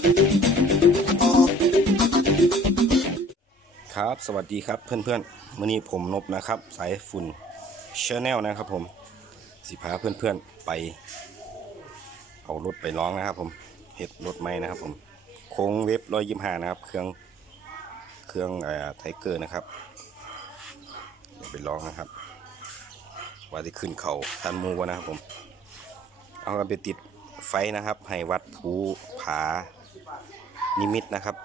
ครับสวัสดีครับเพื่อนๆมื่อนี้ผมนบนะครับ สายฝุ่นชาแนลนะครับผมสิพาเพื่อนๆไป เอารถไปร้องนะครับ ผมเห็ดรถไม้นะครับ ผมโค้งเว็บร้อยยิมหานะครับ เครื่องเครื่องไทเกอร์นะครับเดี๋ยวไปร้องนะครับ ว่าจะขึ้นเขาทันมูวะนะครับผม เอาไปติดไฟนะครับ ให้วัดภูผา นิมิตนะครับ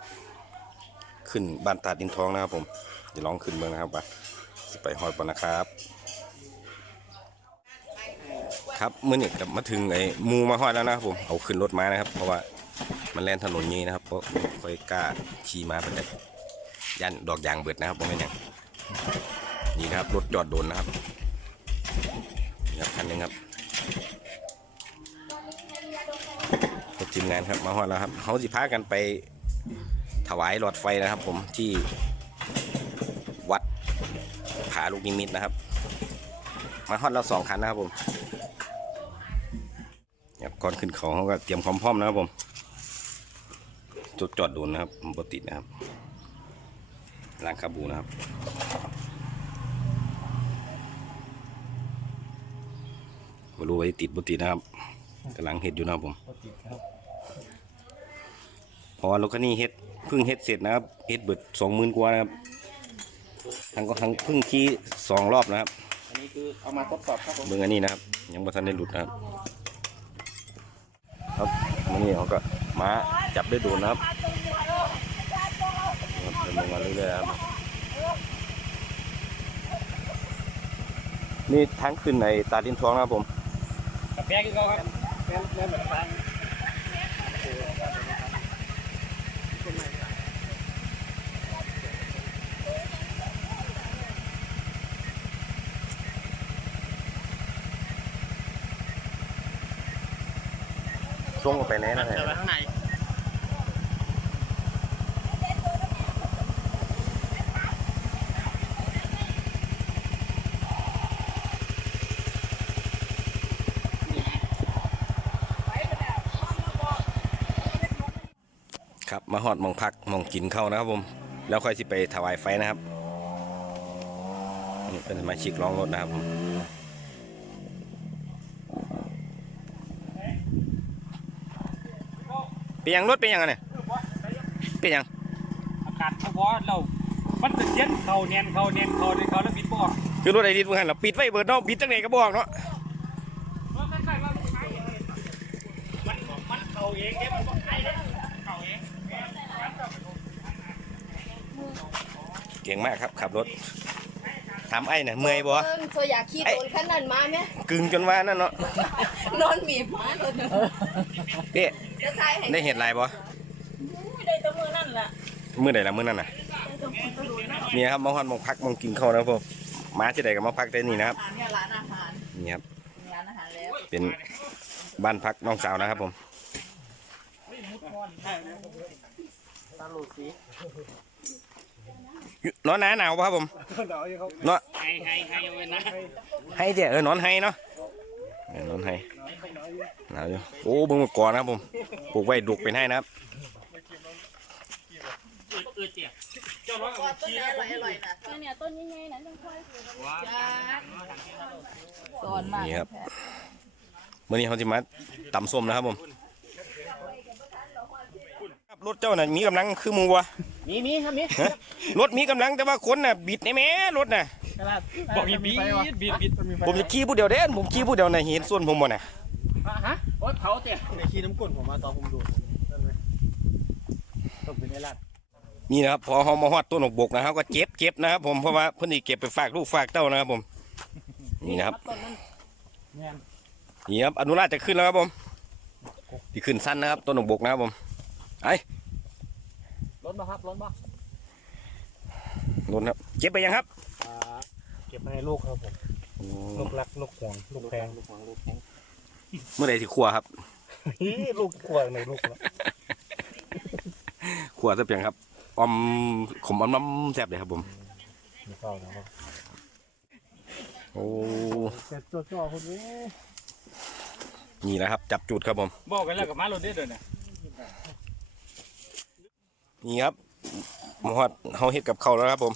ขึ้นบ้านตาดดินทองนะครับผมเดี๋ยวลองขึ้นเมืองนะครับว่าไปฮอดปอนนะครับ ครับเมื่อนี้กลับมาถึงไอ้มูมาฮอดแล้วนะครับผมเอาขึ้นรถมานะครับ เพราะว่ามันแล่นถนนนี้นะครับเพราะค่อยกล้าขี่มาไปเลยยันดอกยางเบิดนะครับผมเป็นหยังนี่นะครับรถจอดโดนนะครับนี่ครับคันนึงครับ ทีมงานครับมาฮอดแล้วครับเขาสิพากันไปถวายหลอดไฟนะครับ ผมที่วัดผาลูกนิมิตนะครับ มาฮอดเราสองคันนะครับผมก่อนขึ้นเขาเขาก็เตรียมความพร้อมนะครับผมจุดจอดดูนะครับผมปติดนะครับล้างคาบูนะครับไม่รู้ว่าติดบุติดนะครับกำลังเห็ดอยู่นะครับผมเพราะว่ารถคันนี้เฮ็ดเพิ่งเฮ็ดเสร็จนะครับเฮ็ดเบิดสองหมื่นกว่านะครับทั้งก็ทั้งเพิ่งขี่สองรอบนะครับอันนี้คือเอามาทดสอบครับผมเบิ่งอันนี้นะครับ ยังบ่ทันได้หลุดนะครับ ครับมันนี่เขาก็มาจับได้โดนนะครับครับเดินลงมาเรื่อยๆครับนี่ทางขึ้นในตาดินทองนะครับผมกาแฟกินเขาครับแม่แม่เหมือนฟัง ช่วงออกไปไหนนะฮะเดินไปข้างในครับมาฮอดหมองพักหมองกินเข้าวนะครับผม แล้วค่อยสิไปถวายไฟนะครับนี่เป็นสมาชิกร้องรถนะครับผม เป็นหยังรถเป็นหยังไงเนี่ยเป็นหยังอากาศเขาพอเรามันจะเย็นเขาเนียนเขาเนียนเขาเนียนเขาแล้วบิดบอกคือรถไอ้ดินเพื่อนเราปิดไว้เบิดเนาะปิดจังไหนก็บอกเนาะมันมันมันเขาเองเนี่ยมันบอกไอ้เนี่ยเขาเองเก่งมากครับขับรถถามไอ้เนี่ยเมื่อยบ่เอิ่มโซอยากขี่โดนขั้นนั้นมาไหมกึ่งจนว่านั่นเนาะนอนหมีบมาตัวหนึงเป๊ะ จะทายให้ได้เห็นลายบ่ได้แตัวมือนั่นแหละมื้อใดล่ะมื้อนั้นน่ะเนี่ยครับมาฮอดหมองพักหมองกินข้าวนะครับผมมาที่ใดก็มาพักได้นี่นะครับร้านเนี่ยร้านอาหารนี่ครับมีร้านอาหารแล้วเป็นบ้านพักน้องสาวนะครับผมตาลูสีนอนหนาหนาวป่ะครับผมเนาะให้ให้ให้เอาไว้นะให้เจ้เออนอนให้เนาะเออ นอนให้หนาวอยู่โอ้เบิ่งมาก่อนนะครับผมปลูกไว้ดุกเป็นให้นะครับเออเจี๊ยเจ้าน้อยก็ต้นนี้อร่อยอร่อยนะเนี่ยต้นยังไงนะต้องค่อยว้าสอนมากนี่ครับมื่อนี้เขาจะมาตำส้มนะครับผมครับรถเจ้าน่ะมีกำลังคือหมูวะมีมีครับมีฮะรถมีกำลังแต่ว่าคนน่ะบิดในแม่รถน่ะ บอกมีบีดบีดบีดผมจะขี่ผู้เดียวเด้ผมขี่ผู้เดียวน่ะเห็นส่วนผมบ่น่ะฮะโอ๊ตเผาเตี้ยในขี้น้ำก้นผมมาตอนผมดูนั่นไหมต้องเป็นไอ้ลาดนี่นะครับพอเขามาฮอดต้นหกบกนะครับก็เจ็บเจ็บนะครับผมเพราะว่าเพิ่นนี่เก็บไปฝากลูกฝากเต้านะครับผม นี่นะครับต้นนั้นแง่นนี่ครับอนุราชจะขึ้นแล้วครับผมที่ขึ้นสั้นนะครับต้นหกบกนะครับผมไอ้ล้นบ่ครับล้นบ่นนครับเจ็บไปยังครับอ่าเก็บมาให้ลูกครับผมลูกรักลูกห่วงลูกแพงลูกห่วงลูกแพงเมื่อไหร่ที่ขัวครับลูกกลัวในลูกแล้วขัวซะเพียงครับออมขมอมน้ำแซ่บเลยครับผมไม่เข้านะครับโอ้เสร็จตัวจ่อคนนี้นี่นะครับ จับจุดครับผมบอกกันแล้วกับมาโรดเด้อเด้อเนี่ยนี่ครับหมอดเฮาเฮ็ดกับข้าวแล้วครับผม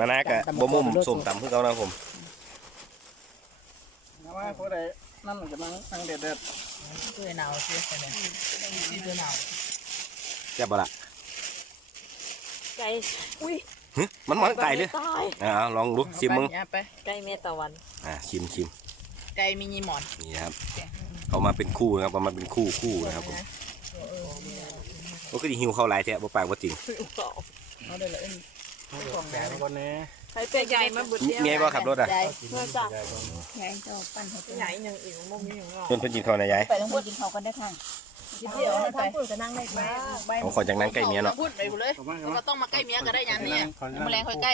มานากะบ่มุมส้มตำคือเก่านะครับผมนะว่าพวกใดนั่นกำลังนั่งเด็ดเด็ดตัวหนาวเสียไปเลยนี่ตัวหนาวแซ่บบ่ล่ะไก่อุ้ยหึมันมันไก่เลยตายอ่าลองดูชิมมึงไปไก่เมตะวันอ่าชิมชิมไก่มินิหมอนนี่ครับเอามาเป็นคู่นะครับเอามาเป็นคู่คู่นะครับผมโอ้ก็ดีหิวเข้าวหลายแท้บ่ปากบ่จริงเอาได้เลย แกงก่อนนี้ใครเป็นใหญ่มาบุดเดียวเมียบ่ขับรถอะได้เพื่อจับแกงเจ้าปั้นเขาเป็นใหญ่หนึ่งอีกมุมนี้หนึ่งหรอเพิ่นเพิ่นกินข้าวนะยายไปต้องพูดกินข้าวกันได้ค่ะเดี๋ยวถ้าพูดจะนั่งได้ไหมเอาขอจากนั้นใกล้เมียเนาะพูดไปเลยแล้วก็ต้องมาใกล้เมียก็ได้ยันนี่แมลงค่อยใกล้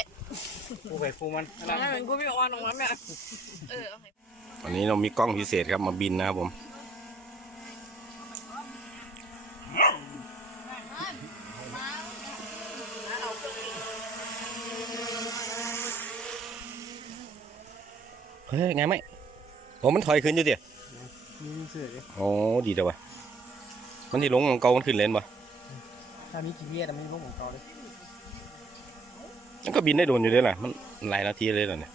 กูไปฟูมันนั่นเหมือนกูพี่ออนออกมาแม่เออเอาให้วันนี้เรามีกล้องพิเศษครับมาบินนะครับผม เฮ้ยไงไหมโอ้มันถอยขึ้นอยู่เดียมีเสือดิโอ้ดีจังวะมันที่ลงของเก่ามันขึ้นเลนบ่ถ้ามีกี่เวียดมันลงของเขาเลยมันก็บินได้โดนอยู่เด้อล่ะ มันหลายนาทีเลยเหรอเนี่ย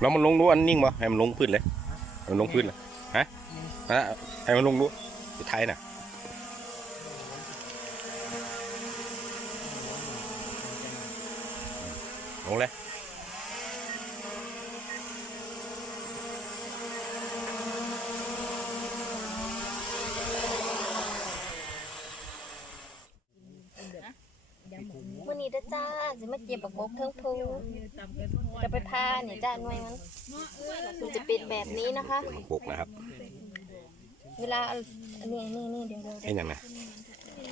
แล้วมันลงรู้อันนิ่งบ่ให้มันลงพื้นเลยให้มันลงพื้นเลยฮะฮะให้มันลงรู้สุดท้ายน่ะ ลงเลยมื่อนี้ด้จ้าจะมาเก็บบักบกเทิงพูจะไปพาเนี่ยจ้าหน่วยมันมันจะเป็นแบบนี้นะคะปกนะครับ เวลาเอาอันนี้นี่นี่เดี๋ยวเดี๋ยวให้ยังน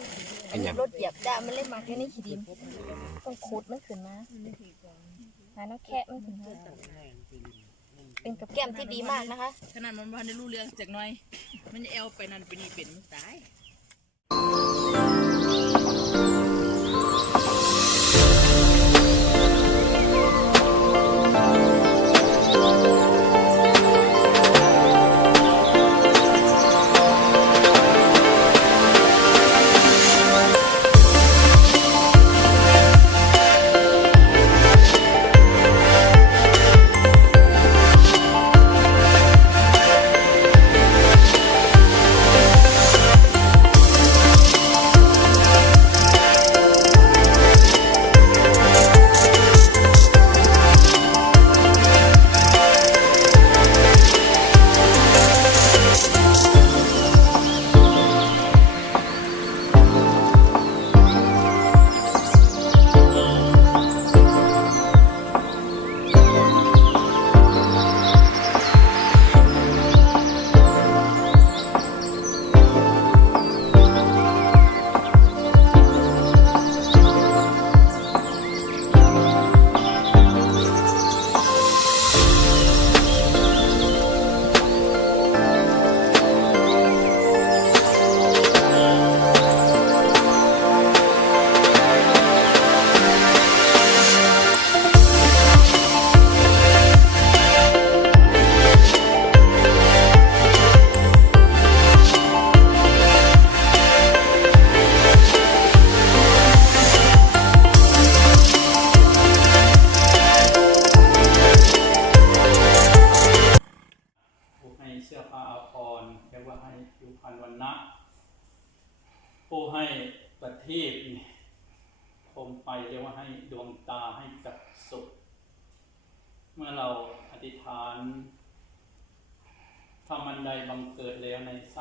ะอันนี้รถเหยียบจ้ามันเล่นมาแค่นี้ขี้ดินต้องขุดมันขึ้นมาหาน้ำแคะมันขึ้นมาเป็นกับแก้มที่ดีมากนะคะ ขนาดมันพันได้รู้เรื่องจากหน่อย มันจะเอวไปนั่นไปนี่เป็นมันตาย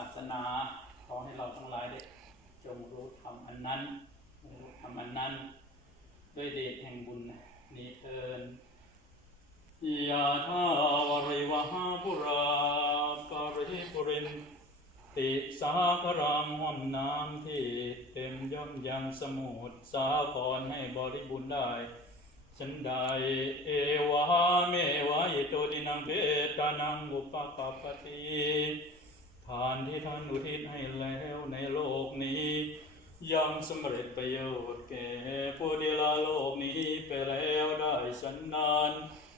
าสนา ขอให้เราทั้งหลายได้จงรู้ทำอันนั้นรู้ทำอันนั้น ด้วยเดชแห่งบุญนี้เทินยะถาวริวหาปุราปริปุรินติสาครังห้อมน้ำที่เต็มย่อมยังสมุทรสาครให้บริบูรณ์ได้ฉันใดเอวะเมวะอิโตดินังเบตานังอุปปปปติ ทานที่ท่านอุทิศให้แล้วในโลกนี้ยังสำเร็จประโยชน์แก่ผู้ที่ละโลกนี้ไปแล้วได้สันนาน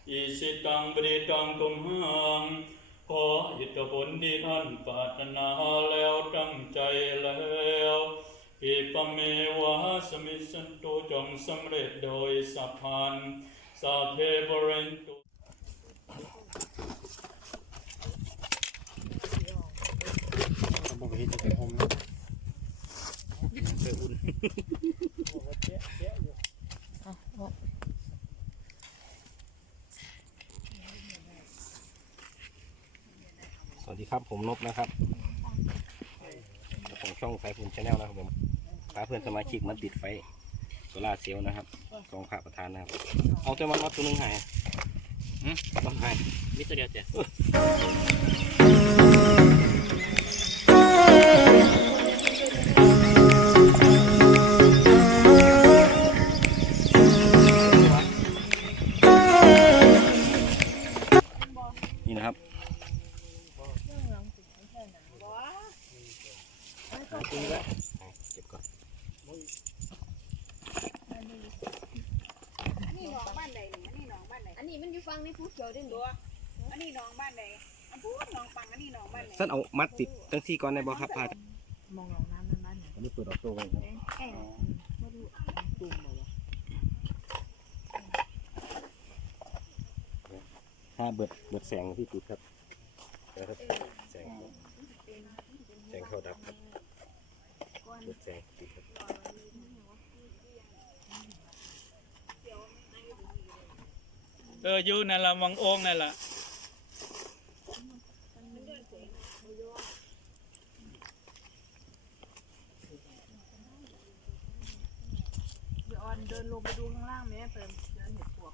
อิสิตังบริตังตุมหังขออิทธิผลที่ท่านปรารถนาแล้วตั้งใจแล้วอิปเมวะสมิสันตุจงสำเร็จโดยสัพพันสัพเพบรนตุ ผมบอกไป เห็นจะเป็นผมนะไปอุ่นสวัสดีครับผมนบนะครับเจ้าของช่องสายฝุ่นชาแนลนะครับผมพาเพื่อนสมาชิกมาติดไฟโซลาร์เซลล์นะครับสองพระประธานนะครับ เอาตัวมันเอาตัวหนึงใหายต้องใหายมิตรเดียวเจ้ เก็บก่อนอันนี้หนองบ้านใดนี่อันนี้หนองบ้านใดอันนี้มันอยู่ฟังในภูเขียวด้วยตัวอันนี้หนองบ้านใดอันพูดหนองปังอันนี้หนองบ้านไหนสั้นเอามัดติดตั้งที่ก่อนได้บ่ครับพาดมองหนองน้ำนั่นบ้านเนี่ยอันนี้เปิดออกตัวไว้ครับแอ่ตุ่มเหรอวะถ้าเบิดเบิดแสงที่ติดครับนะครับแสงแสงเข้าดับครับเบิด แสงติดครับเอออยู่นั่นละมังโองนั่นละเดี๋ยวออนเดินลงไปดูข้างล่างไหมเติมเดินเห็ดปวก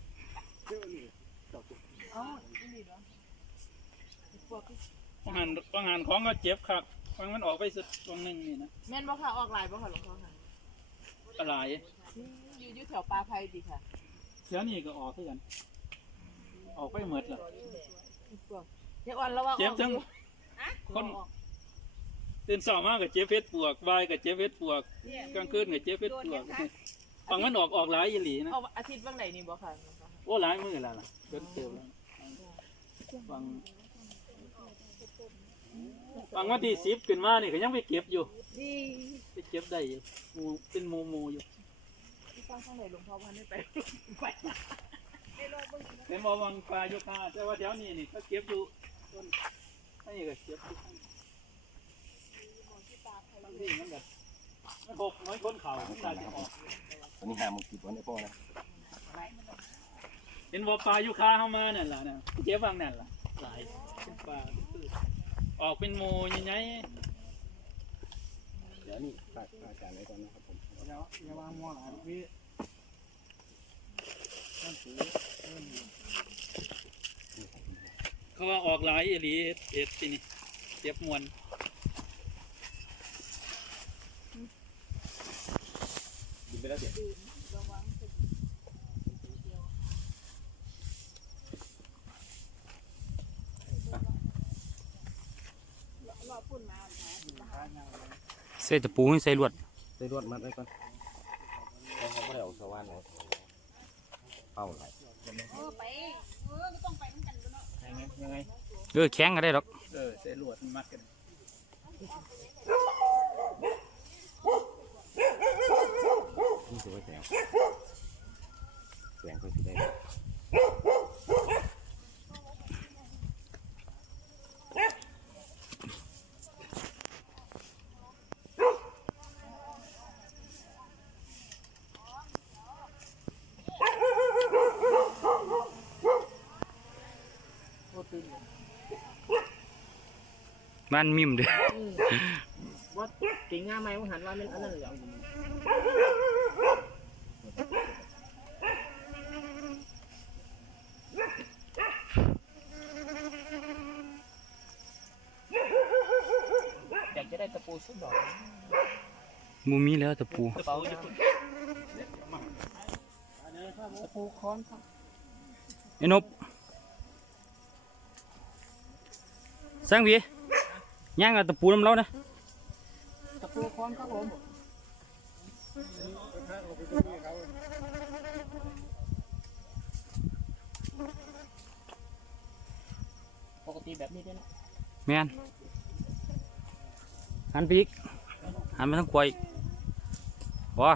เอ้าอีนี่เหรอเห็ดปวกคือบางหันบางหันของก็เจ็บครับ บางมันออกไปสุดตรงหนึงนี่นะแม่นบ่ค่ะออกลายบ่ค่ะหลวงพ่อค่ะอะไรอืมอยู่อยู่แถวปลาไผ่ดีค่ะเสียนี่ก็ออกคือกัน ออกไปหมดละเห็ดปวกเดี๋ยวออนระวังออกเจ็บทั้งคนตื่นเช้ามาก็เจ็บเพชรปวกบ่ายก็เจ็บเพชรปวกกลางคืนก็เจ็บเพชรปวกบางมันออกออกหลายอีหลีนะ เอาอาทิตย์บางไหนนี่บ่ค่ะหลวงพ่อค่ะโอ้หลายมือแล้วล่ะเดินเตียวแล้วบาง บางวันที่สิบขึ้นมานี่ก็ยังไปเก็บอยู่ดีไปเก็บได้อยู่หมูเป็นหมูหมูอยู่ที่ฟังข้างไหนหลวงพ่อพันได้ไปไปเป็นบ่วังปลาโยคาแต่ว่าแถวนี้นี่เขาเก็บอยู่ต้นนี่ก็เก็บอยู่บางทีมันแบบมันหกน้อยคนเขาไม่ได้จะออกตอนนี้หาโมงสิบวันได้พ่อนะเห็นบ่ปลาโยคาเข้ามานั่นล่ะนะเก็บบางนั่นล่ะหลายเป็นปลาเป็นพืช ออกเป็นหมูใหญ่เดี๋ยวนี่ฝากอาจารย์ไว้ก่อนนะครับผมเดี๋ยวอย่าวางมัวหลายพี่ๆเขาว่าออกหลายอีหลีเอ็ดเอ็ดที่นี่เก็บมวนบินไปแล้วเดี๋ยว ใส่ตะปูให้ใส่ลวดได้รวดมัดไว้ก่อนแล้วเขาไม่ได้เอาสว่านไหนเป้าไหนเออไปเออก็ต้องไปเหมือนกันเนาะยังไงยังไงเออแข็งก็ได้หรอกเออใส่ลวดมันมัดกันนี่ถือว่าแสงแสงก็สิได้ มันมิมเด้อว่าติงง่าไหมมึงหันว่าเป็นอันนั้นเลยอยากจะได้ตะปูชุดดอกมูมีแล้วตะปูกระเป๋าจะขึ้นตะปูค้อนครับไอ้นบสร้างพี่ ย่างเอาตะปูน้ำเรานะตะปูค้อนครับผมปกติตีแบบนี้ได้แล้วแม่นหันไปอีกหันไปทางขวาอีกว้า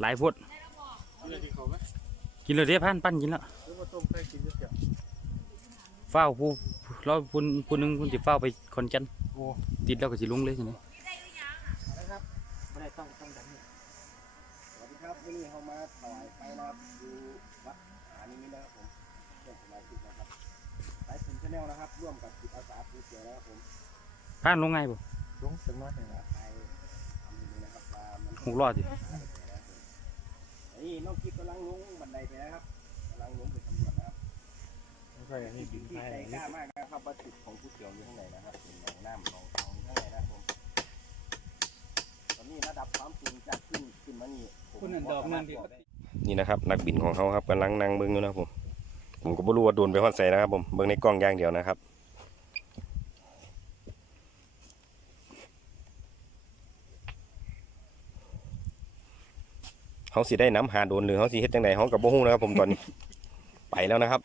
หลายพุดเอาเลยที่เขาไหมกินเลยเด้พันปั้นกินแล้วหรือว่าต้มไก่กินเดี๋ยวเฝ้าผู้เราผู้ผู้หนึงผู้ที่เฝ้าไปคอนแก่น โอ้ติดแล้วก็สิลงเลยทีนี้นะครับไม่ได้ต้องต้องแบบนี้สวัสดีครับวันนี้เรามาถวายไฟนะครับดูวัดหานิมิตนะครับผมเพื่อนสมาชิกนะครับสายคุณชาแนลนะครับ ร่วมกับจิตอาสาภูเขียวนะครับผมพันลงไงบ่ลงสักน้อยหนึ่งนะไปทำดูนะครับว่ามันหกล้อสินี่น้องกิ๊กกำลังลงบันไดไปนะครับกำลังลงไปสำรวจนะครับไม่ค่อย่างนี้กินที่ไก่ใจอย่างกล้ามากนะครับว่าจุดของภูเขียวอยู่ข้างในนะครับ นี่ผมคุณนั่นดอกนั่นที่นี่นะครับ นักบินของเขาครับกำลังนั่งเบิ้งอยู่นะครับผมผมก็ไม่รู้ว่าโดนไปฮอดใส่นะครับผมเบิ้งในกล้องอย่างเดียวนะครับเขาสิได้น้ำหาโดนหรือเขาสิเฮ็ดจังไดเขากับบ่ฮู้นะครับ ผมตอนนี้ไปแล้วนะครับ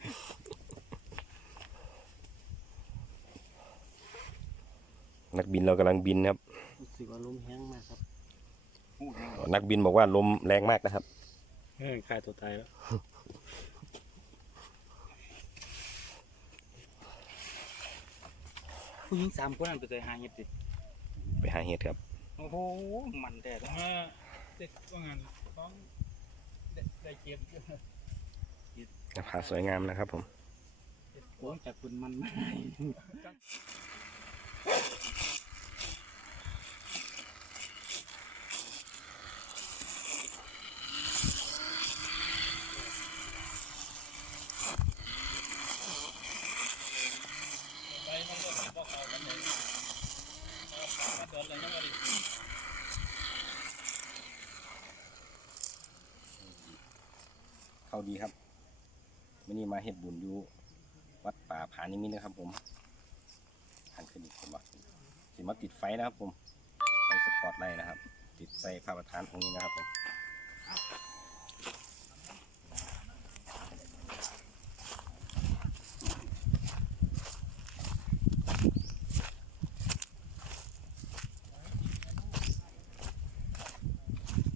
นักบินเรากำลังบินครับรู้สึกว่าลมแห้งมากครับ นักบินบอกว่าลมแรงมากนะครับเฮ้ยฆ่าตัวตายแล้วผู้หญิงสามคนนั่นไปใส่หาเห็ดสิไปหาเห็ดครับ โอ้โห มันแต่ละเด็กว่างั้นต้องได้เก็บหน้าผาสวยงามนะครับผมโอ้ยจากคุณมันไม่ ไปมันก็บอกเขากันเลยมา เข้าดีครับวันนี้มาเห็ดบุญอยู่วัดป่าผานิมิตนะครับผมหันขึ้นอีกผมว่าสิมาติดไฟนะครับผมไฟสปอตไลท์นะครับ ติดใส่พระประธานองค์นี้นะครับผม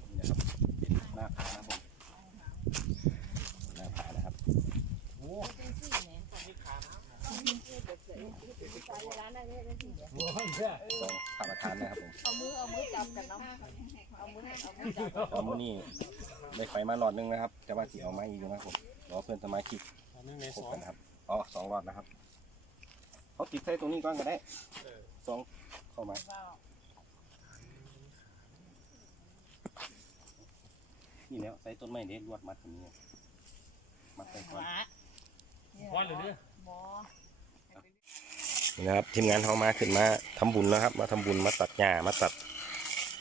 นี่นะครับเป็นหน้าผานะครับผมหน้าผานะครับ ทรงพระประธานนะครับผม เอามือเอามือจับกันเนาะเอามือ เอามือจับแล้วมื้อนี้ได้ไฟมาหลอดหนึงนะครับแต่ว่าสิเอามาอีกอยู่นะครับผมรอเพื่อนสมาชิกอันนึงในครสบองกันนะครับอ๋อสองหลอดนะครับเขาติดใส่ตรงนี้ก่อนก็ได้สองเข้ามานี่แล้วใส่ต้นไม้เด็ดลวดมัดตรงนี้มัดใส่ก่อนว่าหรือเนี่ยหมอนี่นะครับทีมงานเขามาขึ้นมาทำบุญนะครับ มาทำบุญมาตัดหญ้ามาตัด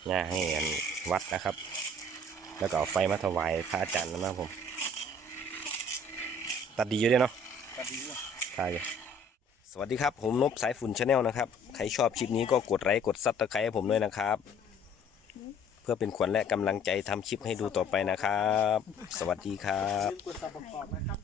หญ้าให้อันวัดนะครับ แล้วก็เอาไฟมาถวายพระอาจารย์นะครับผม ตัดดีอยู่ด้วยเนาะตัดดีเลยใช่สวัสดีครับ ผมนบสายฝุ่นชาแนลนะครับ ใครชอบคลิปนี้ก็กดไลค์กดซับตะไคร้ให้ผมด้วยนะครับ เพื่อเป็นขวัญและกำลังใจทำคลิปให้ดูต่อไปนะครับ สวัสดีครับลืมกดสับประกอบนะครับ